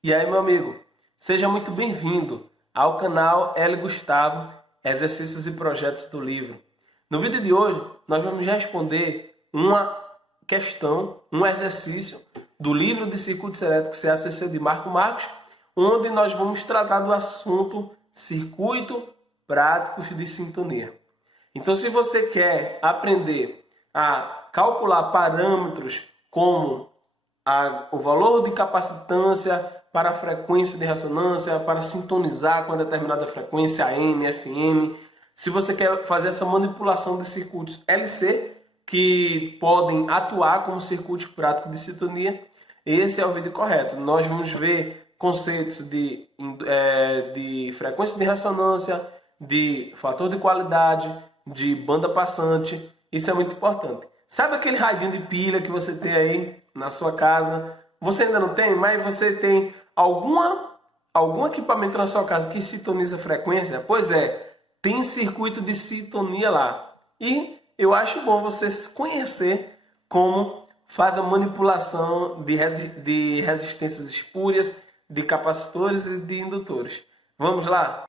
E aí, meu amigo, seja muito bem-vindo ao canal L. Gustavo, Exercícios e Projetos do Livro. No vídeo de hoje, nós vamos responder uma questão, um exercício do livro de Circuitos Elétricos CACC de Marco Marcos, onde nós vamos tratar do assunto Circuito Práticos de Sintonia. Então, se você quer aprender a calcular parâmetros como o valor de capacitância para a frequência de ressonância, para sintonizar com a determinada frequência AM, FM. Se você quer fazer essa manipulação de circuitos LC, que podem atuar como circuitos práticos de sintonia, esse é o vídeo correto. Nós vamos ver conceitos de frequência de ressonância, de fator de qualidade, de banda passante. Isso é muito importante. Sabe aquele radinho de pilha que você tem aí na sua casa? Você ainda não tem, mas você tem algum equipamento na sua casa que sintoniza frequência? Pois é, tem circuito de sintonia lá. E eu acho bom você conhecer como faz a manipulação de resistências espúrias, de capacitores e de indutores. Vamos lá?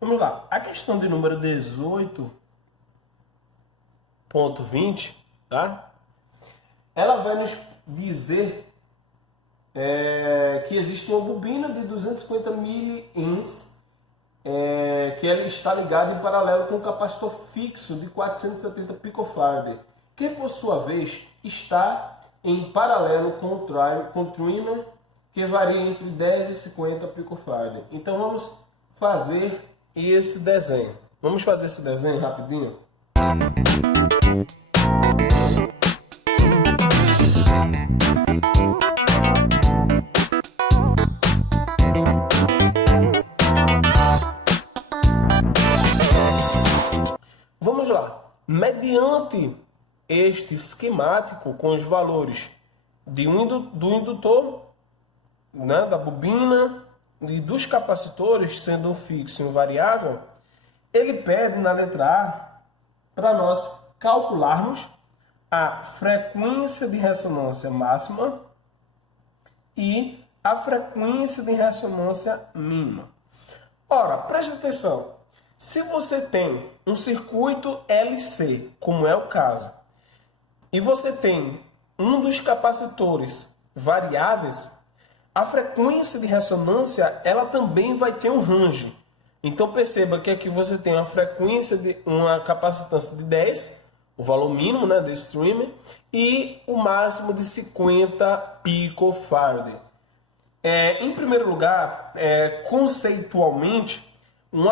Vamos lá, a questão de número 18.20, tá? Ela vai nos dizer que existe uma bobina de 250 mA que ela está ligada em paralelo com um capacitor fixo de 470 picofarad, que por sua vez está em paralelo com o trimmer, que varia entre 10 e 50 picofarad. Então vamos fazer esse desenho. Vamos fazer esse desenho rapidinho? Vamos lá. Mediante este esquemático com os valores do indutor, né, da bobina e dos capacitores, sendo um fixo e um variável, ele pede na letra A para nós calcularmos a frequência de ressonância máxima e a frequência de ressonância mínima. Ora, preste atenção, se você tem um circuito LC, como é o caso, e você tem um dos capacitores variáveis, a frequência de ressonância ela também vai ter um range. Então perceba que aqui você tem uma frequência de uma capacitância de 10, o valor mínimo, né, do streamer, e o máximo de 50 picofarad. Em primeiro lugar, conceitualmente,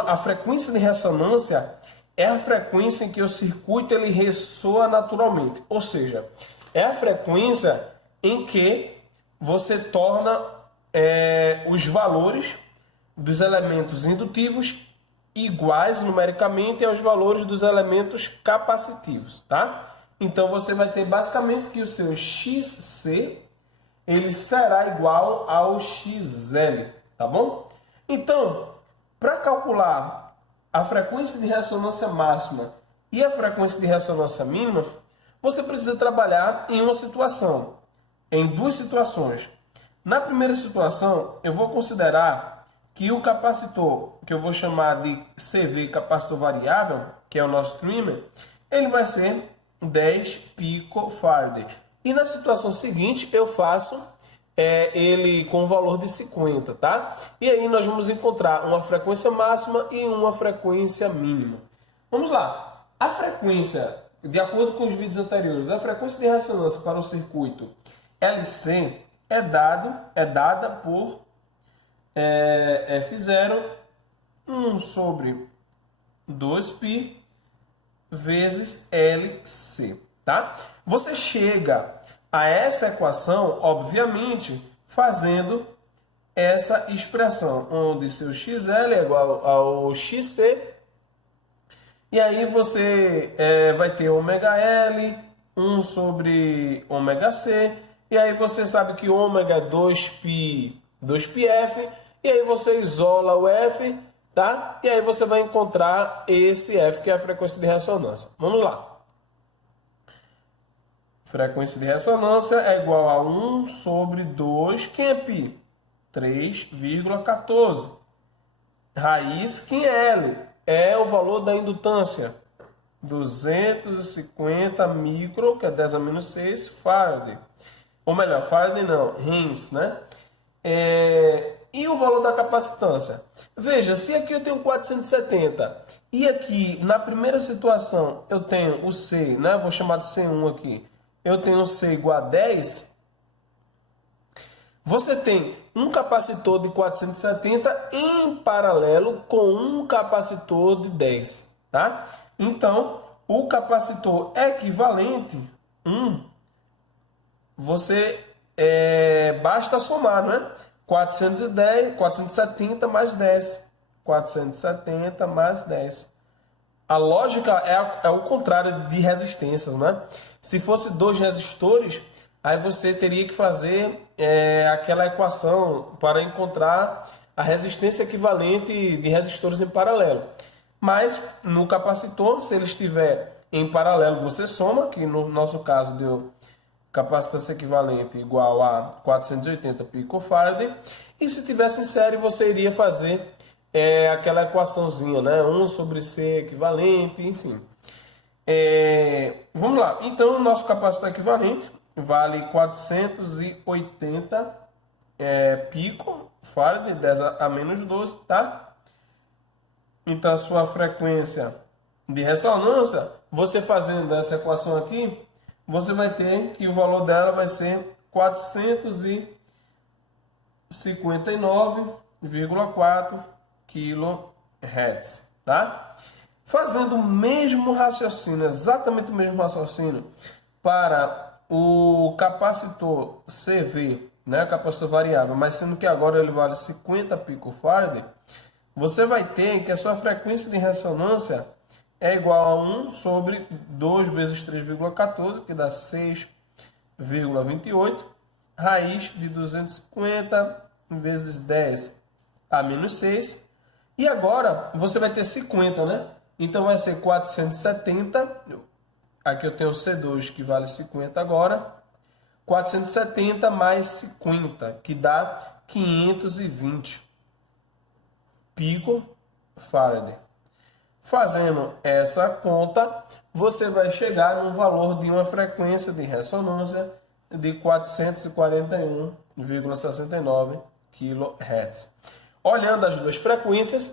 a frequência de ressonância é a frequência em que o circuito ele ressoa naturalmente. Ou seja, é a frequência em que você torna os valores dos elementos indutivos iguais numericamente aos valores dos elementos capacitivos, tá? Então você vai ter basicamente que o seu XC ele será igual ao XL, tá bom? Então, para calcular a frequência de ressonância máxima e a frequência de ressonância mínima, você precisa trabalhar em duas situações. Na primeira situação, eu vou considerar que o capacitor, que eu vou chamar de CV, capacitor variável, que é o nosso trimmer, ele vai ser 10 picofarad. E na situação seguinte, eu faço ele com o valor de 50, tá? E aí nós vamos encontrar uma frequência máxima e uma frequência mínima. Vamos lá. A frequência, de acordo com os vídeos anteriores, a frequência de ressonância para o circuito LC é dada por F0 1 sobre 2π vezes LC, tá? Você chega a essa equação, obviamente, fazendo essa expressão, onde seu XL é igual ao XC E aí você vai ter ômega L, 1 sobre ômega C, e aí você sabe que ômega é 2πf, e aí você isola o F, tá? E aí você vai encontrar esse F, que é a frequência de ressonância. Vamos lá. Frequência de ressonância é igual a 1 sobre 2, quem é π? 3,14. Raiz, quem é L? É o valor da indutância. 250 micro, que é 10 a menos 6, farad. Ou melhor, farad não, rins, né? E o valor da capacitância? Veja, se aqui eu tenho 470 e aqui na primeira situação eu tenho o C, né? Vou chamar de C1 aqui. Eu tenho o C igual a 10. Você tem um capacitor de 470 em paralelo com um capacitor de 10, tá? Então, o capacitor equivalente, você basta somar, né? 470 mais 10. 470 mais 10. A lógica é o contrário de resistências, né? Se fosse 2 resistores, aí você teria que fazer aquela equação para encontrar a resistência equivalente de resistores em paralelo. Mas no capacitor, se ele estiver em paralelo, você soma, que no nosso caso deu capacitância equivalente igual a 480 picofarad. E se tivesse em série, você iria fazer aquela equaçãozinha, né? 1 sobre C equivalente, enfim. Vamos lá. Então, o nosso capacitor equivalente vale 480 picofarad, 10 a menos 12, tá? Então, a sua frequência de ressonância, você fazendo essa equação aqui, você vai ter que o valor dela vai ser 459,4 kHz, tá? Fazendo o mesmo raciocínio, exatamente o mesmo raciocínio, para o capacitor CV, né, capacitor variável, mas sendo que agora ele vale 50 picofarad, você vai ter que a sua frequência de ressonância é igual a 1 sobre 2 vezes 3,14, que dá 6,28, raiz de 250 vezes 10 a menos 6, e agora você vai ter 50, né? Então vai ser 470, aqui eu tenho o C2 que vale 50 agora, 470 mais 50, que dá 520 picofarad. Fazendo essa conta, você vai chegar no valor de uma frequência de ressonância de 441,69 kHz. Olhando as duas frequências,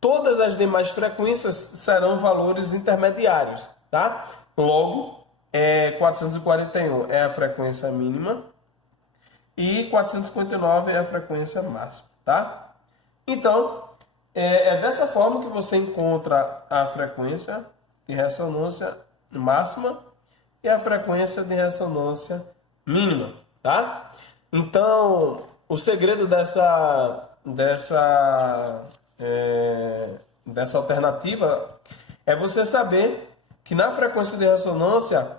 todas as demais frequências serão valores intermediários, tá? Logo, 441 é a frequência mínima e 459 é a frequência máxima, tá? Então, é dessa forma que você encontra a frequência de ressonância máxima e a frequência de ressonância mínima, tá? Então, o segredo dessa alternativa é você saber que na frequência de ressonância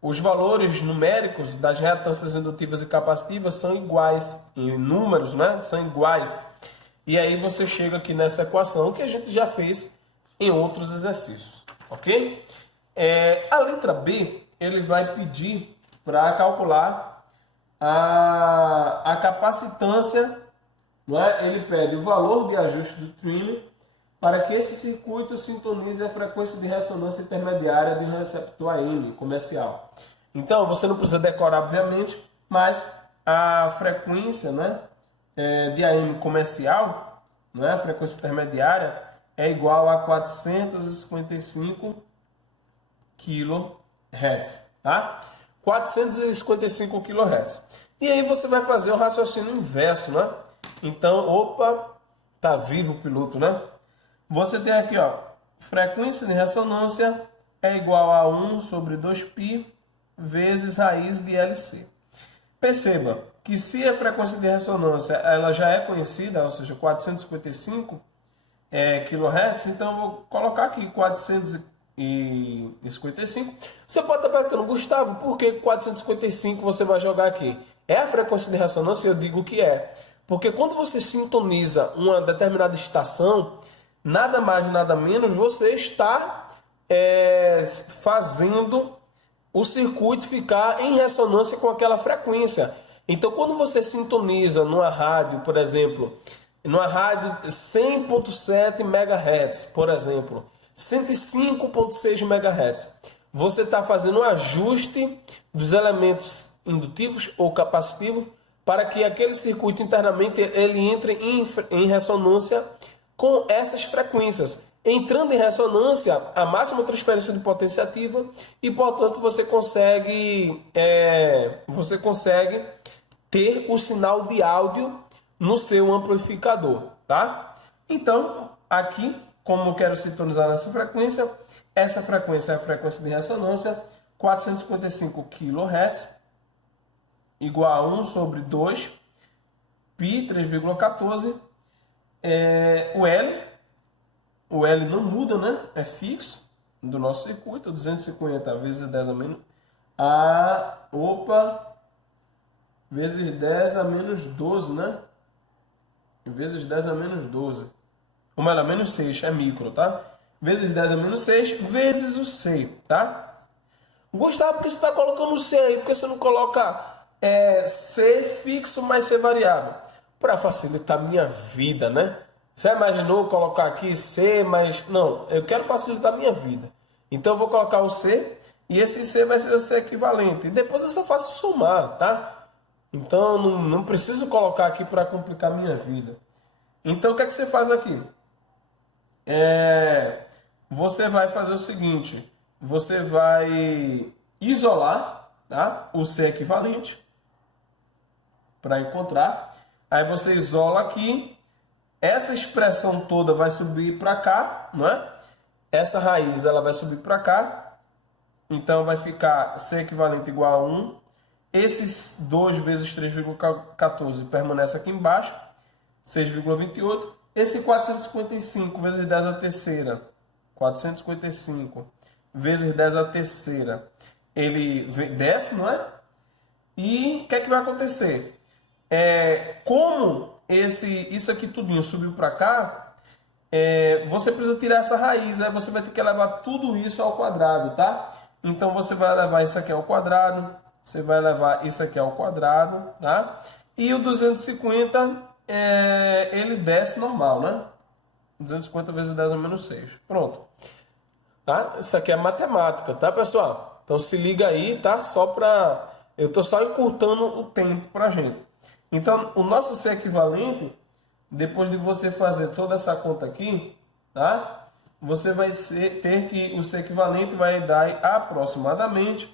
os valores numéricos das reatâncias indutivas e capacitivas são iguais, em números, né? São iguais. E aí você chega aqui nessa equação que a gente já fez em outros exercícios, ok? A letra B, ele vai pedir para calcular a capacitância, não é? Ele pede o valor de ajuste do trim para que esse circuito sintonize a frequência de ressonância intermediária de um receptor AM comercial. Então, você não precisa decorar, obviamente, mas a frequência, né, de AM comercial, né, a frequência intermediária, é igual a 455 kHz, tá? 455 kHz. E aí você vai fazer o raciocínio inverso, né? Então, opa, tá vivo o piloto, né? Você tem aqui, ó, frequência de ressonância é igual a 1 sobre 2π vezes raiz de LC. Perceba que se a frequência de ressonância ela já é conhecida, ou seja, 455, kHz, então eu vou colocar aqui 455. Você pode estar perguntando, Gustavo, por que 455 você vai jogar aqui? É a frequência de ressonância? Eu digo que é. Porque quando você sintoniza uma determinada estação, nada mais, nada menos, você está fazendo o circuito ficar em ressonância com aquela frequência. Então, quando você sintoniza numa rádio, por exemplo, numa rádio 100.7 MHz, por exemplo, 105.6 MHz, você está fazendo um ajuste dos elementos indutivos ou capacitivos para que aquele circuito internamente ele entre em ressonância com essas frequências. Entrando em ressonância, a máxima transferência de potência ativa e, portanto, você consegue ter o sinal de áudio no seu amplificador, tá? Então, aqui, como eu quero sintonizar nessa frequência, essa frequência é a frequência de ressonância, 455 kHz, igual a 1 sobre 2, π 3,14, o L não muda, né? É fixo do nosso circuito, 250 vezes 10 a menos, vezes 10 a menos 12, né? Vezes 10 a menos 12. Ou melhor, menos 6, é micro, tá? Vezes 10 a menos 6, vezes o C, tá? Gustavo, por que você está colocando o C aí? Por que você não coloca C fixo mais C variável? Para facilitar a minha vida, né? Você imaginou colocar aqui C, mas... Não, eu quero facilitar a minha vida. Então eu vou colocar o C e esse C vai ser o C equivalente. E depois eu só faço somar, tá? Então não preciso colocar aqui para complicar a minha vida. Então o que é que você faz aqui? Você vai fazer o seguinte. Você vai isolar, tá? O C equivalente para encontrar. Aí você isola aqui. Essa expressão toda vai subir para cá, não é? Essa raiz ela vai subir para cá. Então vai ficar C equivalente igual a 1. Esses 2 vezes 3,14 permanece aqui embaixo. 6,28. Esse 455 vezes 10 a terceira. 455 vezes 10 a terceira. Ele desce, não é? E o que é que vai acontecer? Como isso aqui tudinho subiu para cá, você precisa tirar essa raiz, aí você vai ter que levar tudo isso ao quadrado, tá? Então você vai levar isso aqui ao quadrado, você vai levar isso aqui ao quadrado, tá? E o 250, ele desce normal, né? 250 vezes 10 a menos 6. Pronto. Tá? Isso aqui é matemática, tá, pessoal? Então se liga aí, tá? Eu tô só encurtando o tempo pra gente. Então, o nosso C equivalente, depois de você fazer toda essa conta aqui, tá? Você vai ter que o C equivalente vai dar aproximadamente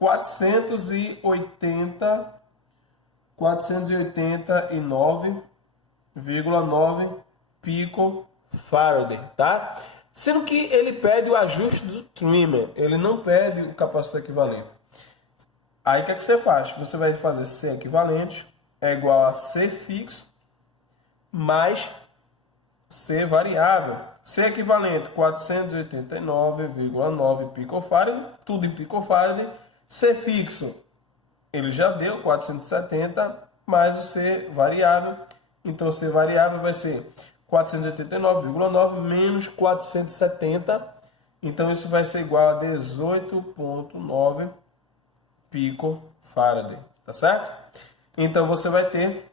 489,9 picofarad, tá? Sendo que ele pede o ajuste do trimmer, ele não pede o capacitor equivalente. Aí o que é que você faz? Você vai fazer C equivalente é igual a C fixo mais C variável. C equivalente 489,9 picofarad, tudo em picofarad. C fixo, ele já deu 470, mais o C variável. Então, o C variável vai ser 489,9 menos 470. Então, isso vai ser igual a 18,9 picofarad. Tá certo? Então, você vai ter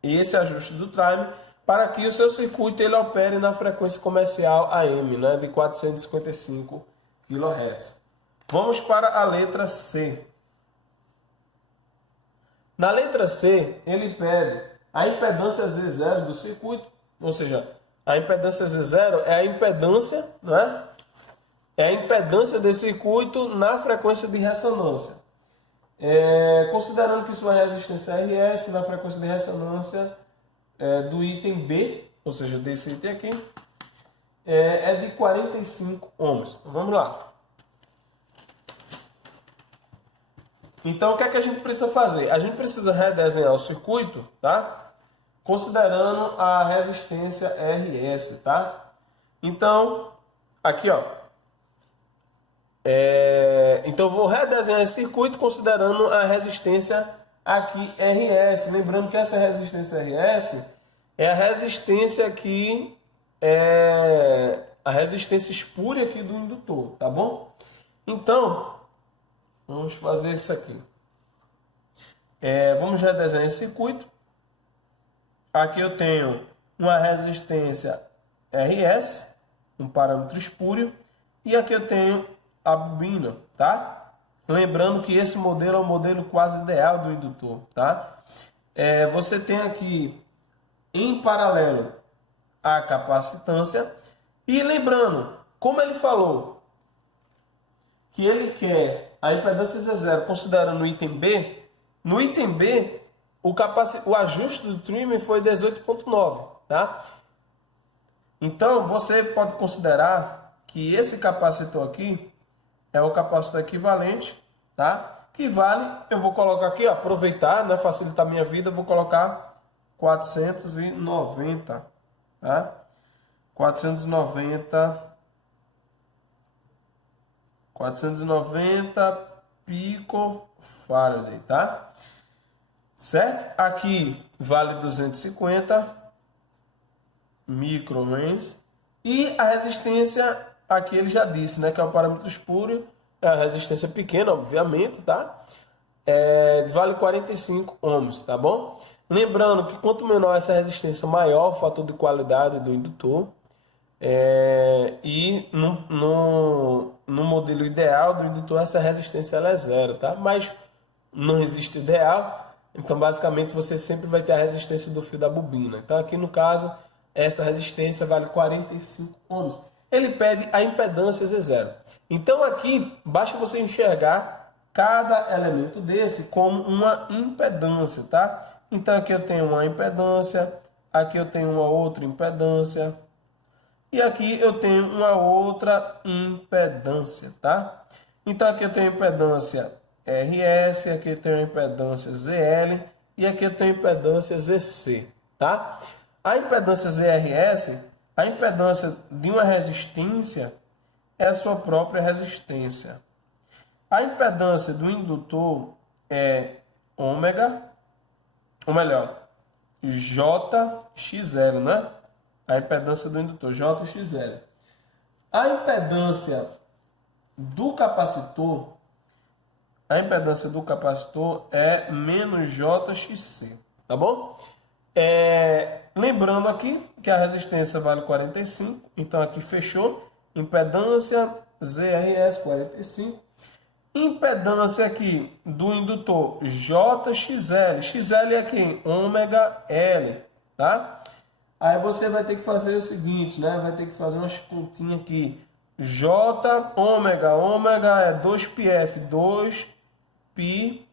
esse ajuste do time para que o seu circuito ele opere na frequência comercial AM, né, de 455 kHz. Vamos para a letra C. Na letra C, ele pede a impedância Z0 do circuito, ou seja, a impedância Z0 é a impedância, né? É a impedância desse circuito na frequência de ressonância. Considerando que sua resistência RS na frequência de ressonância do item B, ou seja, desse item aqui, é de 45 ohms. Então, vamos lá. Então, o que é que a gente precisa fazer? A gente precisa redesenhar o circuito, tá? considerando a resistência RS, tá? Então, aqui, ó. Então, eu vou redesenhar esse circuito considerando a resistência aqui RS. Lembrando que essa resistência RS é a resistência aqui, a resistência espúria aqui do indutor, tá bom? Então, vamos fazer isso aqui. Vamos redesenhar esse circuito. Aqui eu tenho uma resistência RS, um parâmetro espúrio, e aqui eu tenho a bobina, tá? Lembrando que esse modelo é o modelo quase ideal do indutor, tá? Você tem aqui em paralelo a capacitância, e lembrando, como ele falou que ele quer a impedância Z0 considerando o item B, no item B o ajuste do trimmer foi 18.9, tá? Então você pode considerar que esse capacitor aqui é o capacitor equivalente, tá? Que vale, eu vou colocar aqui, ó, aproveitar, né, facilitar a minha vida, eu vou colocar 490, tá? 490 picofarad, tá? Certo? Aqui vale 250 microhens. E a resistência, aqui ele já disse, né, que é o parâmetro espúrio, é a resistência pequena, obviamente, tá? Vale 45 ohms, tá bom? Lembrando que quanto menor essa resistência, maior o fator de qualidade do indutor. E no modelo ideal do indutor, essa resistência ela é zero, tá? Mas não existe ideal, então basicamente você sempre vai ter a resistência do fio da bobina. Então aqui no caso, essa resistência vale 45 ohms. Ele pede a impedância Z0. Então aqui basta você enxergar cada elemento desse como uma impedância, tá? Então aqui eu tenho uma impedância, aqui eu tenho uma outra impedância, e aqui eu tenho uma outra impedância, tá? Então aqui eu tenho impedância RS, aqui eu tenho impedância ZL e aqui eu tenho impedância ZC, tá? A impedância ZRS, a impedância de uma resistência é a sua própria resistência. A impedância do indutor é ômega, ou melhor, JXL, né? A impedância do indutor, JXL. A impedância do capacitor, é menos JXC, tá bom? Lembrando aqui que a resistência vale 45, então aqui fechou. Impedância ZRS 45. Impedância aqui do indutor JXL. XL é aqui, ômega L, tá? Aí você vai ter que fazer o seguinte, né? Vai ter que fazer umas continhas aqui. J, ômega é 2πf, 2πf.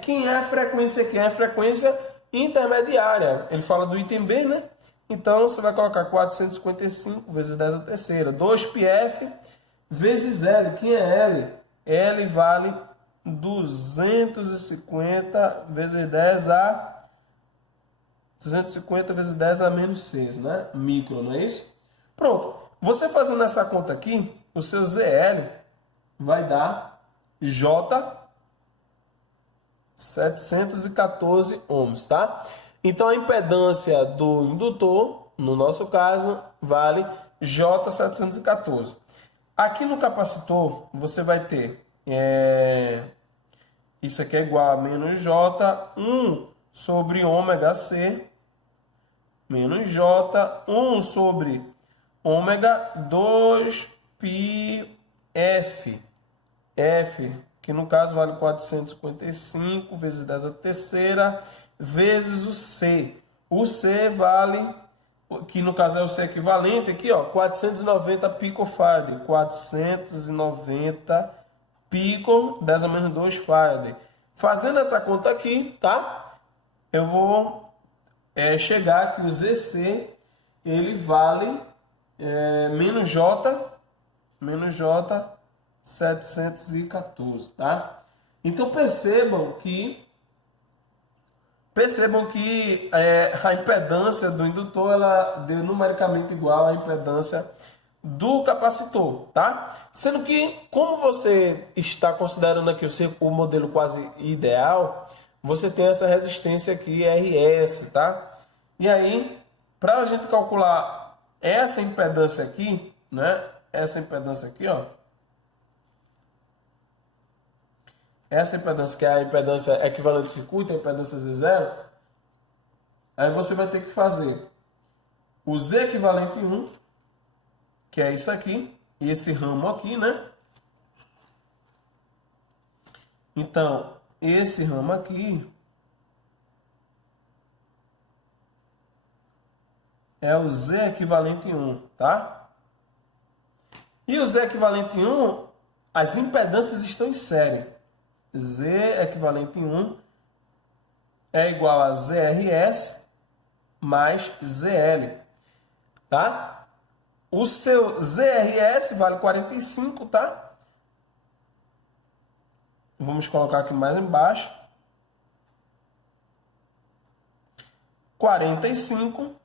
Quem é a frequência aqui? É a frequência intermediária. Ele fala do item B, né? Então, você vai colocar 455 vezes 10 a terceira. 2πf vezes L. Quem é L? L vale 250 vezes 10 a 250 vezes 10 a menos 6, né? Micro, não é isso? Pronto. Você fazendo essa conta aqui, o seu ZL vai dar J 714 ohms, tá? Então a impedância do indutor, no nosso caso, vale J 714. Aqui no capacitor, você vai ter isso aqui é igual a menos J 1 sobre ômega C menos J 1 sobre ômega 2πf. F, que no caso vale 455 vezes 10 a terceira, vezes o C. O C vale, que no caso é o C equivalente, aqui ó, 490 picofarad. 490 pico, 10 a menos 2 farad. Fazendo essa conta aqui, tá? Eu vou chegar que o ZC, ele vale menos J 714, tá? Então percebam que Percebam que a impedância do indutor ela deu numericamente igual à impedância do capacitor, tá? Sendo que, como você está considerando aqui o modelo quase ideal, você tem essa resistência aqui, RS, tá? E aí, para a gente calcular essa impedância aqui, né? Essa impedância aqui, ó. Essa impedância, que é a impedância equivalente de circuito, a impedância Z0, aí você vai ter que fazer o Z equivalente 1, que é isso aqui, e esse ramo aqui, né? Então, esse ramo aqui é o Z equivalente 1, tá? E o Z equivalente 1, as impedâncias estão em série. Z equivalente 1 é igual a ZRS mais ZL, tá? O seu ZRS vale 45, tá? Vamos colocar aqui mais embaixo. 45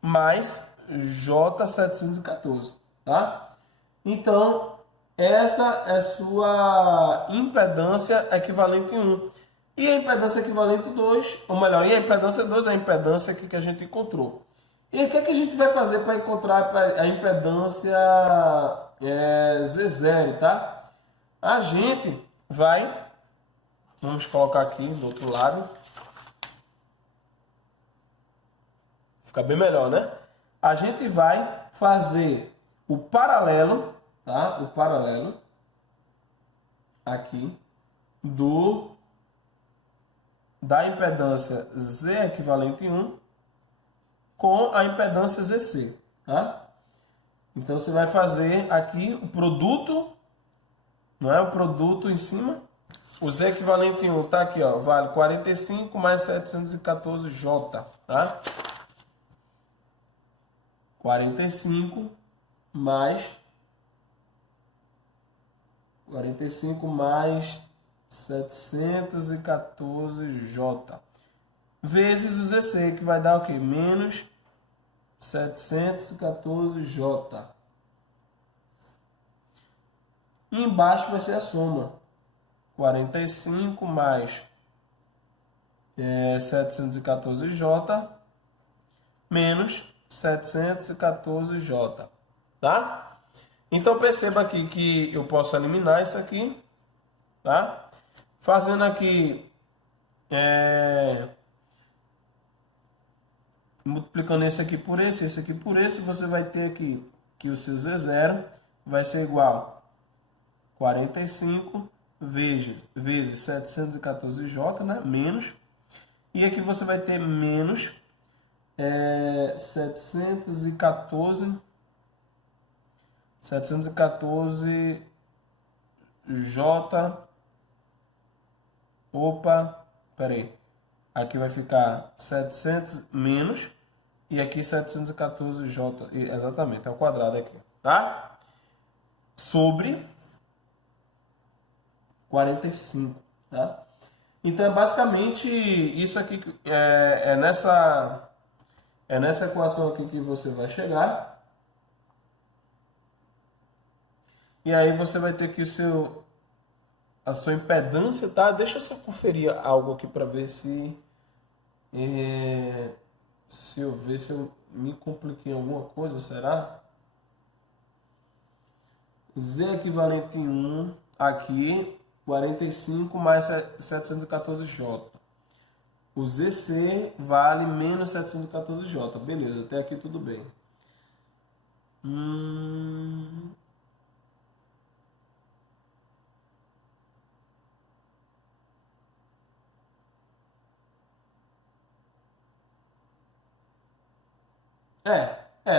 mais J714, tá? Então, essa é sua impedância equivalente 1. E a impedância equivalente 2, ou melhor, e a impedância 2 é a impedância aqui que a gente encontrou. E o que, é que a gente vai fazer para encontrar a impedância Z0, tá? A gente vai, vamos colocar aqui do outro lado, fica bem melhor, né? A gente vai fazer o paralelo, tá? O paralelo aqui da impedância Z equivalente 1 com a impedância ZC, tá? Então você vai fazer aqui o produto, não é? O produto em cima. O Z equivalente 1 tá aqui, ó, vale 45 mais 714J, tá? 45 mais 714J vezes o ZC, que vai dar o quê? Menos 714J. E embaixo vai ser a soma. 45 mais 714J menos 714J, tá? Então perceba aqui que eu posso eliminar isso aqui, tá? Fazendo aqui, multiplicando esse aqui por esse aqui por esse, você vai ter aqui que o seu Z0 vai ser igual a 45 vezes 714J, né? Menos. E aqui você vai ter menos 714J, opa, peraí, aqui vai ficar 700 menos, e aqui 714J, exatamente, é o quadrado aqui, tá? Sobre 45, tá? Então é basicamente isso aqui, é nessa equação aqui que você vai chegar. E aí você vai ter que a sua impedância, tá? Deixa eu só conferir algo aqui para ver se eu me compliquei em alguma coisa, será? Z equivalente 1 aqui, 45 mais 714J. O ZC vale menos 714J. Beleza, até aqui tudo bem.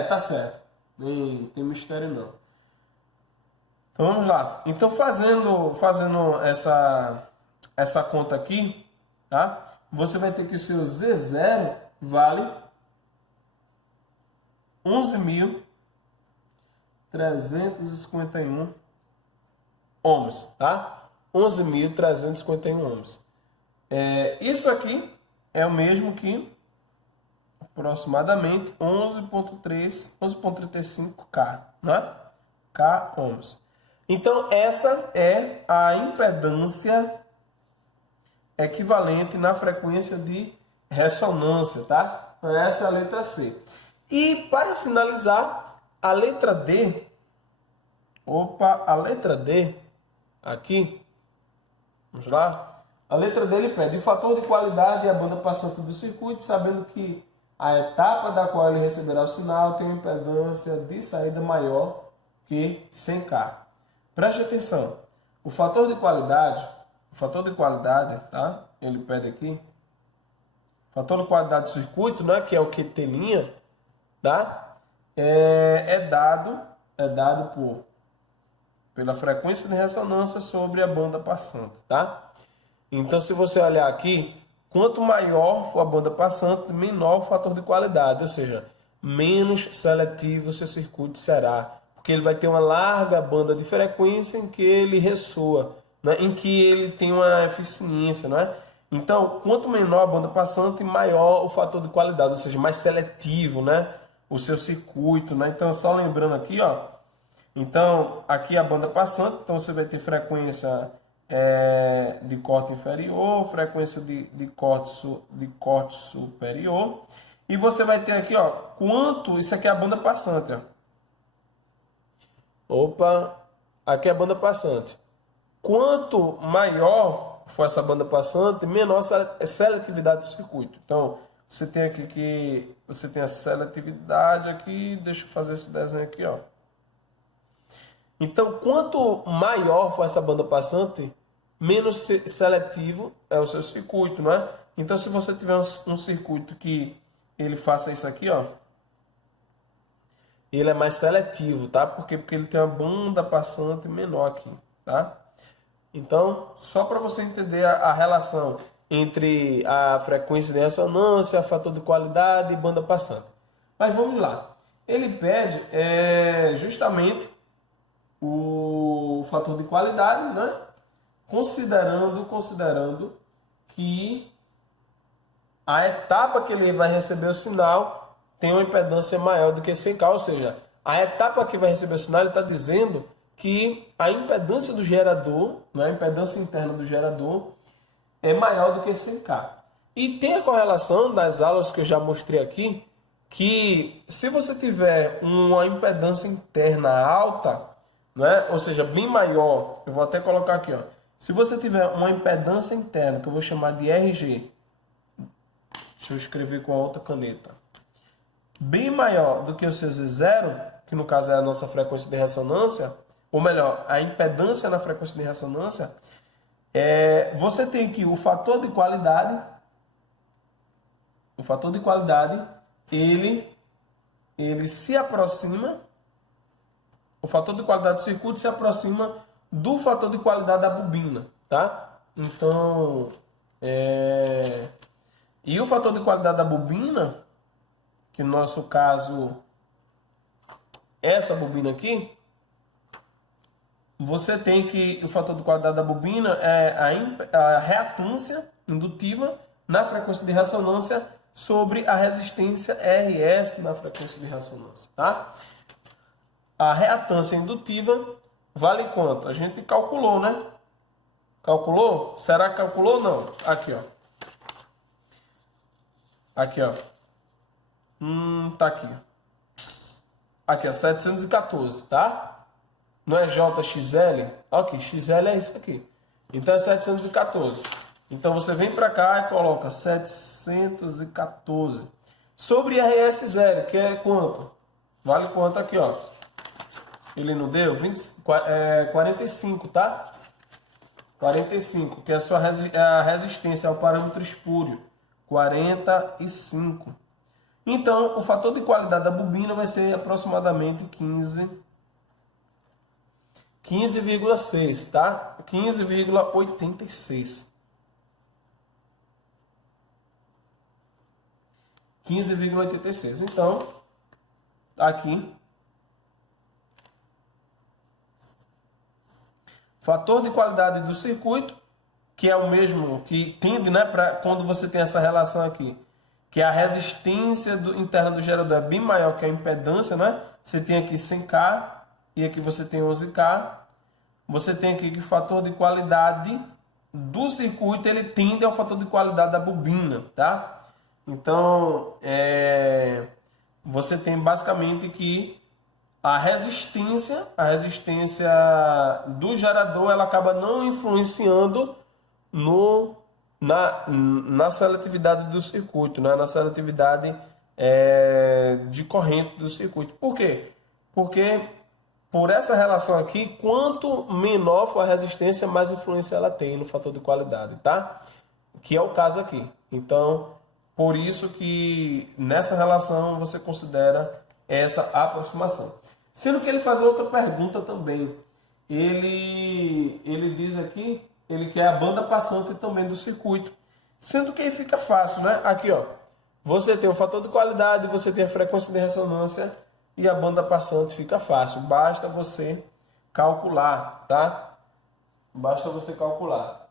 Tá certo. Tem mistério não. Então vamos lá. Então fazendo essa conta aqui, tá? Você vai ter que o seu Z0 vale 11.351 ohms, tá? 11.351 ohms. Isso aqui é o mesmo que aproximadamente 11.35K, né? K ohms. Então, essa é a impedância equivalente na frequência de ressonância, tá? Então, essa é a letra C. E, para finalizar, a letra D, a letra D, aqui, vamos lá, a letra D ele pede o fator de qualidade e a banda passante do circuito, sabendo que a etapa da qual ele receberá o sinal tem uma impedância de saída maior que 100K. Preste atenção, o fator de qualidade, tá? Ele pede aqui, fator de qualidade do circuito, né, que é o QT', tá? É dado pela frequência de ressonância sobre a banda passante, tá? Então, se você olhar aqui, quanto maior for a banda passante, menor o fator de qualidade, ou seja, menos seletivo o seu circuito será, porque ele vai ter uma larga banda de frequência em que ele ressoa, né? Em que ele tem uma eficiência, né? Então, quanto menor a banda passante, maior o fator de qualidade, ou seja, mais seletivo, né? O seu circuito, né? Então, só lembrando aqui, ó. Então, aqui a banda passante, então você vai ter frequência de corte inferior, frequência de corte superior. E você vai ter aqui, ó, quanto, isso aqui é a banda passante, ó. Aqui é a banda passante. Quanto maior for essa banda passante, menor a seletividade do circuito. Então, você tem aqui que você tem a seletividade aqui, deixa eu fazer esse desenho aqui, ó. Então, quanto maior for essa banda passante, menos seletivo é o seu circuito, não é? Então, se você tiver um circuito que ele faça isso aqui, ó, ele é mais seletivo, tá? Porque ele tem uma banda passante menor aqui, tá? Então, só para você entender a relação entre a frequência de ressonância, fator de qualidade e banda passante. Mas vamos lá. Ele pede justamente o fator de qualidade, né? Considerando que a etapa que ele vai receber o sinal tem uma impedância maior do que 100K, ou seja, a etapa que vai receber o sinal, ele está dizendo que a impedância do gerador, né, a impedância interna do gerador, é maior do que 100K. E tem a correlação das aulas que eu já mostrei aqui, que se você tiver uma impedância interna alta, né, ou seja, bem maior, eu vou até colocar aqui, ó, se você tiver uma impedância interna, que eu vou chamar de RG, deixa eu escrever com a outra caneta, bem maior do que o seu Z0, que no caso é a nossa frequência de ressonância, ou melhor, a impedância na frequência de ressonância, você tem aqui o fator de qualidade, ele se aproxima, o fator de qualidade do circuito se aproxima do fator de qualidade da bobina, tá? Então, e o fator de qualidade da bobina, que no nosso caso, essa bobina aqui, você tem que o fator de qualidade da bobina é a reatância indutiva na frequência de ressonância sobre a resistência RS na frequência de ressonância, tá? A reatância indutiva vale quanto? A gente calculou, né? Calculou? Será que calculou? Não. Aqui, ó. Aqui, ó. Tá aqui. Aqui, ó, 714, tá? Não é JXL? Ok, XL é isso aqui. Então é 714. Então você vem para cá e coloca 714. Sobre RS0, que é quanto? Vale quanto aqui, ó? Ele não deu? 45, tá? 45, que é a resistência ao parâmetro espúrio. 45. Então, o fator de qualidade da bobina vai ser aproximadamente 15,6, tá? 15,86. 15,86. Então, aqui, fator de qualidade do circuito, que é o mesmo, que tende, né, para quando você tem essa relação aqui, que a resistência interna do gerador é bem maior que a impedância, né? Você tem aqui 100K e aqui você tem 11K. Você tem aqui que o fator de qualidade do circuito, ele tende ao fator de qualidade da bobina, tá? Então, você tem basicamente que a resistência do gerador, ela acaba não influenciando na seletividade do circuito, né? Na seletividade de corrente do circuito. Por quê? Porque por essa relação aqui, quanto menor for a resistência, mais influência ela tem no fator de qualidade, tá? Que é o caso aqui. Então, por isso que nessa relação você considera essa aproximação. Sendo que ele faz outra pergunta também. Ele diz aqui, ele quer a banda passante também do circuito. Sendo que aí fica fácil, né? Aqui, ó, você tem o fator de qualidade, você tem a frequência de ressonância e a banda passante, fica fácil. Basta você calcular, tá? Basta você calcular.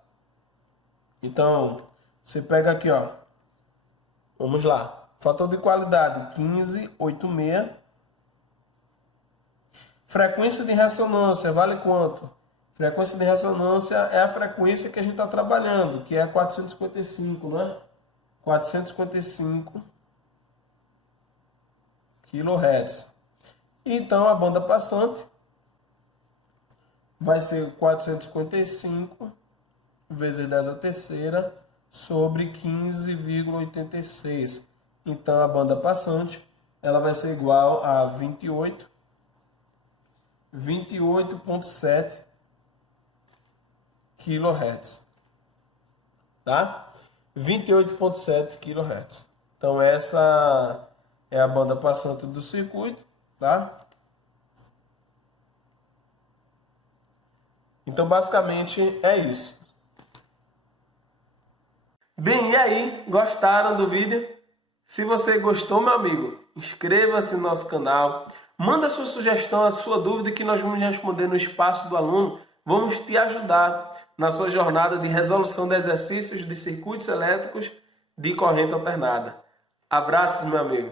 Então, você pega aqui, ó. Vamos lá. Fator de qualidade 1586. Frequência de ressonância vale quanto? Frequência de ressonância é a frequência que a gente está trabalhando, que é 455, né? 455 kHz. Então, a banda passante vai ser 455 vezes 10 a terceira sobre 15,86. Então, a banda passante ela vai ser igual a 28,7 kHz. Tá? 28,7 kHz. Então, essa é a banda passante do circuito, tá? Então, basicamente, é isso. Bem, e aí? Gostaram do vídeo? Se você gostou, meu amigo, inscreva-se no nosso canal. Manda a sua sugestão, a sua dúvida, que nós vamos responder no espaço do aluno. Vamos te ajudar na sua jornada de resolução de exercícios de circuitos elétricos de corrente alternada. Abraços, meu amigo.